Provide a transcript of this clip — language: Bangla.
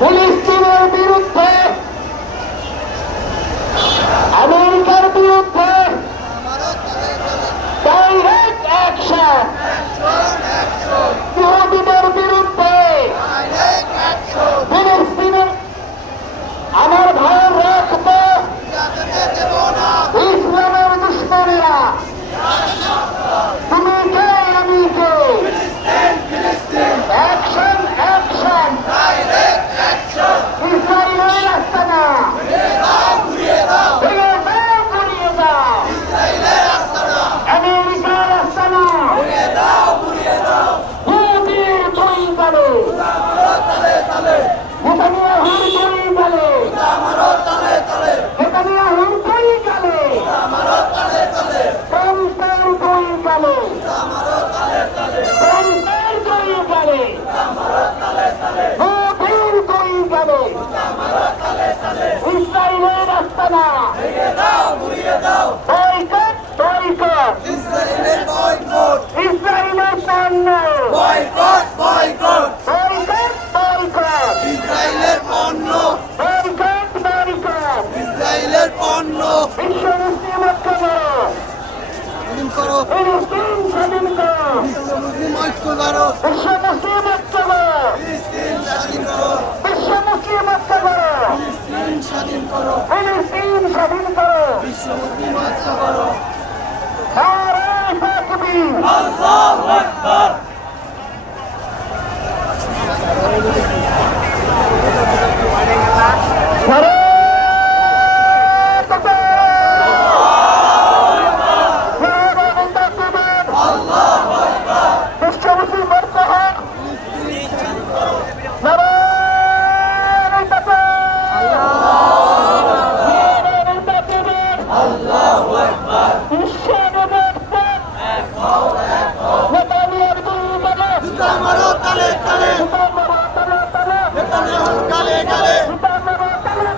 ফিলিস্তিনের বিরুদ্ধে, আমেরিকার বিরুদ্ধে ডাইরেক্ট অ্যাকশন, ইহুদিদের বিরুদ্ধে ফিলিস্তিনের আমার ভাইয়ের রক্ত ইসলামের দুশ্মনেরা, তুমি কে আমি কে, অ্যাকশন অ্যাকশন, ইসরায়েলের আস্তানা ভেঙে দাও গুড়িয়ে দাও, আমেরিকার আস্তানা ইহুদির দুই গালে, নেতানিয়াহুর দুই গালে, নেতানিয়াহুর দুই গালে, ট্রাম্পের দুই গালে, ট্রাম্পের দুই গালে, মোদির দুই গালে, ইসরায়েলের আস্তানা বয়কট বয়কট, ইসরায়েলের পণ্য বয়কট বয়কট, বয়কট বয়কট, বিশ্ব মুসলিম ঐক্য করো, ফিলিস্তিন স্বাধীন করো, বিশ্ব মুসলিম ঐক্য করো, বিশ্ব মুসলিম ঐক্য করো, ফিলিস্তিন স্বাধীন করো, নারায়ে তাকবীর, আল্লাহু আকবার। নেতানিয়াহুর দুই গালে,